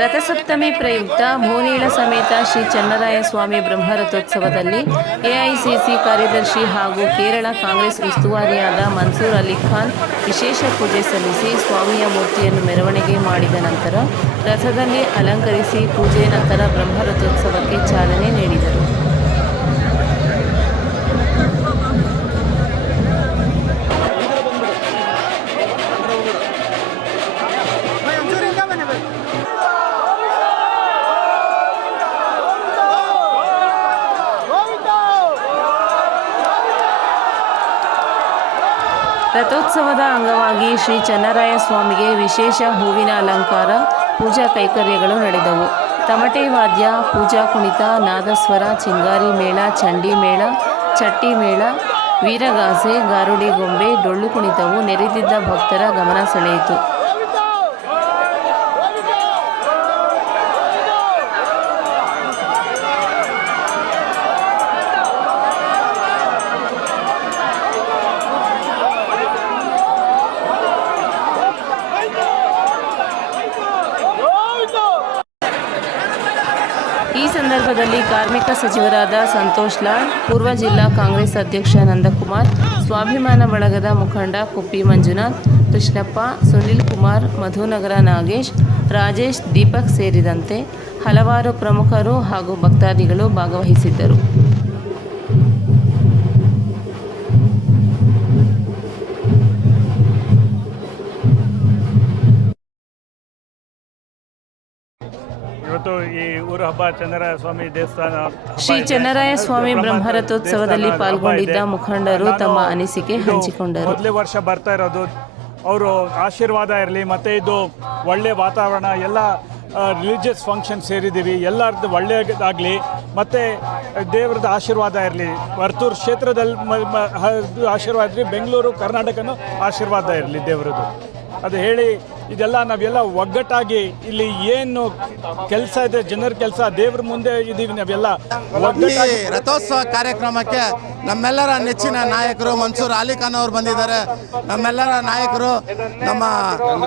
ರಥಸಪ್ತಮಿ ಪ್ರಯುಕ್ತ ಭೂನೀಳ ಸಮೇತ ಶ್ರೀ ಚನ್ನರಾಯ ಸ್ವಾಮಿ ಬ್ರಹ್ಮರಥೋತ್ಸವದಲ್ಲಿ ಎಐಸಿಸಿ ಕಾರ್ಯದರ್ಶಿ ಹಾಗೂ ಕೇರಳ ಕಾಂಗ್ರೆಸ್ ಉಸ್ತುವಾರಿಯಾದ ಮನ್ಸೂರ್ ಅಲಿ ಖಾನ್ ವಿಶೇಷ ಪೂಜೆ ಸಲ್ಲಿಸಿ ಸ್ವಾಮಿಯ ಮೂರ್ತಿಯನ್ನು ಮೆರವಣಿಗೆ ಮಾಡಿದ ನಂತರ ರಥದಲ್ಲಿ ಅಲಂಕರಿಸಿ ಪೂಜೆ ನಂತರ ಬ್ರಹ್ಮರಥೋತ್ಸವಕ್ಕೆ ಚಾಲನೆ ನೀಡಿದರು. ರಥೋತ್ಸವದ ಅಂಗವಾಗಿ ಶ್ರೀ ಚನ್ನರಾಯ ಸ್ವಾಮಿಗೆ ವಿಶೇಷ ಹೂವಿನ ಅಲಂಕಾರ, ಪೂಜಾ ಕೈಕರ್ಯಗಳು ನಡೆದವು. ತಮಟೆ ವಾದ್ಯ, ಪೂಜಾ ಕುಣಿತ, ನಾದಸ್ವರ, ಚಿಂಗಾರಿ ಮೇಳ, ಚಂಡಿ ಮೇಳ, ಚಟ್ಟಿ ಮೇಳ, ವೀರಗಾಸೆ, ಗಾರುಡಿ ಗೊಂಬೆ, ಡೊಳ್ಳು ಕುಣಿತವು ನೆರೆದಿದ್ದ ಭಕ್ತರ ಗಮನ ಸೆಳೆಯಿತು. ಈ ಸಂದರ್ಭದಲ್ಲಿ ಕಾರ್ಮಿಕ ಸಚಿವರಾದ ಸಂತೋಷ್ ಲಾಲ್, ಪೂರ್ವ ಜಿಲ್ಲಾ ಕಾಂಗ್ರೆಸ್ ಅಧ್ಯಕ್ಷ ನಂದಕುಮಾರ್, ಸ್ವಾಭಿಮಾನ ಬಳಗದ ಮುಖಂಡ ಕುಪ್ಪಿ ಮಂಜುನಾಥ್, ಕೃಷ್ಣಪ್ಪ, ಸುನಿಲ್ ಕುಮಾರ್, ಮಧುನಗರ ನಾಗೇಶ್, ರಾಜೇಶ್, ದೀಪಕ್ ಸೇರಿದಂತೆ ಹಲವಾರು ಪ್ರಮುಖರು ಹಾಗೂ ಭಕ್ತಾದಿಗಳು ಭಾಗವಹಿಸಿದ್ದರು. ಇವತ್ತು ಈ ಊರ ಹಬ್ಬ ಸ್ವಾಮಿ ದೇವಸ್ಥಾನ ಶ್ರೀ. ಚನ್ನರಾಯ ಸ್ವಾಮಿ ಬ್ರಹ್ಮ ಬ್ರಹ್ಮರಥೋತ್ಸವದಲ್ಲಿ ಪಾಲ್ಗೊಂಡಿದ್ದ ಮುಖಂಡರು ತಮ್ಮ ಅನಿಸಿಕೆ ಹಂಚಿಕೊಂಡರು. ಮೊದಲೇ ವರ್ಷ ಬರ್ತಾ ಇರೋದು. ಅವರು ಆಶೀರ್ವಾದ ಇರಲಿ ಮತ್ತೆ ಇದು ಒಳ್ಳೆ ವಾತಾವರಣ ಎಲ್ಲ ರಿಲಿಜಿಯಸ್ ಫಂಕ್ಷನ್ ಸೇರಿದ್ದೀವಿ. ಎಲ್ಲರದ್ದು ಒಳ್ಳೆಯದಾಗಲಿ ಮತ್ತು ದೇವರದ ಆಶೀರ್ವಾದ ಇರಲಿ. ವರ್ತೂರು ಕ್ಷೇತ್ರದಲ್ಲಿ ಆಶೀರ್ವಾದ ಇರಲಿ ಬೆಂಗಳೂರು ಕರ್ನಾಟಕನೂ ಆಶೀರ್ವಾದ ಇರಲಿ ದೇವರದ್ದು. ಅದು ಹೇಳಿ ಇದೆಲ್ಲ ನಾವೆಲ್ಲ ಒಗ್ಗಟ್ಟಾಗಿ ಇಲ್ಲಿ ಏನು ಕೆಲಸ ಇದೆ ಜನರ ಕೆಲಸ ದೇವ್ರ ಮುಂದೆ ಇದೀವಿ ನಾವೆಲ್ಲ. ಒಗ್ಗಟ್ಟಾಗಿ ರಥೋತ್ಸವ ಕಾರ್ಯಕ್ರಮಕ್ಕೆ ನಮ್ಮೆಲ್ಲರ ನೆಚ್ಚಿನ ನಾಯಕರು ಮನ್ಸೂರ್ ಅಲಿಖಾನ್ ಅವರು ಬಂದಿದ್ದಾರೆ. ನಮ್ಮೆಲ್ಲರ ನಾಯಕರು ನಮ್ಮ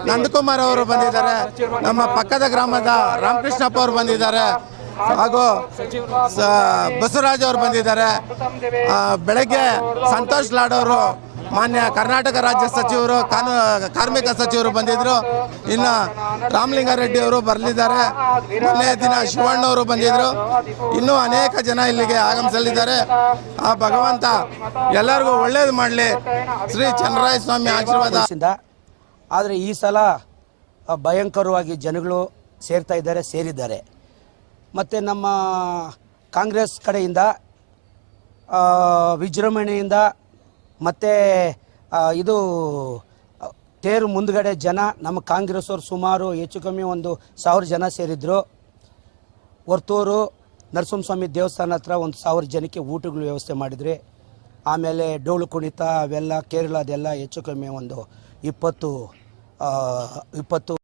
ನಂದಕುಮಾರ್ ಅವರು ಬಂದಿದ್ದಾರೆ. ನಮ್ಮ ಪಕ್ಕದ ಗ್ರಾಮದ ರಾಮಕೃಷ್ಣಪ್ಪ ಅವರು ಬಂದಿದ್ದಾರೆ. ಹಾಗೂ ಬಸವರಾಜ್ ಅವರು ಬಂದಿದ್ದಾರೆ. ಬೆಳಗ್ಗೆ ಸಂತೋಷ್ ಲಾಡ್ ಅವರು ಮಾನ್ಯ ಕರ್ನಾಟಕ ರಾಜ್ಯ ಸಚಿವರು ಕಾನೂ ಕಾರ್ಮಿಕ ಸಚಿವರು ಬಂದಿದ್ರು. ಇನ್ನು ರಾಮಲಿಂಗಾರೆಡ್ಡಿ ಅವರು ಬರಲಿದ್ದಾರೆ. ಮೊನ್ನೆ ದಿನ ಶಿವಣ್ಣವರು ಬಂದಿದ್ರು. ಇನ್ನೂ ಅನೇಕ ಜನ ಇಲ್ಲಿಗೆ ಆಗಮಿಸಲಿದ್ದಾರೆ. ಆ ಭಗವಂತ ಎಲ್ಲರಿಗೂ ಒಳ್ಳೇದು ಮಾಡಲಿ. ಶ್ರೀ ಚನ್ನರಾಯ ಸ್ವಾಮಿ ಆಶೀರ್ವಾದ. ಆದರೆ ಈ ಸಲ ಭಯಂಕರವಾಗಿ ಜನಗಳು ಸೇರ್ತಾ ಇದ್ದಾರೆ, ಸೇರಿದ್ದಾರೆ. ಮತ್ತು ನಮ್ಮ ಕಾಂಗ್ರೆಸ್ ಕಡೆಯಿಂದ ವಿಜೃಂಭಣೆಯಿಂದ ಮತ್ತು ಇದು ತೇರು ಮುಂದ್ಗಡೆ ಜನ, ನಮ್ಮ ಕಾಂಗ್ರೆಸ್ ಅವ್ರು ಸುಮಾರು ಹೆಚ್ಚು ಕಮ್ಮಿ ಒಂದು ಸಾವಿರ ಜನ ಸೇರಿದ್ರು. ವರ್ತೂರು ನರಸಿಂಹಸ್ವಾಮಿ ದೇವಸ್ಥಾನ ಹತ್ರ ಒಂದು ಸಾವಿರ ಜನಕ್ಕೆ ಊಟಗಳು ವ್ಯವಸ್ಥೆ ಮಾಡಿದ್ರಿ. ಆಮೇಲೆ ಡೋಳು ಕುಣಿತ ಅವೆಲ್ಲ, ಕೇರಳದೆಲ್ಲ ಹೆಚ್ಚು ಕಮ್ಮಿ ಒಂದು ಇಪ್ಪತ್ತು ಇಪ್ಪತ್ತು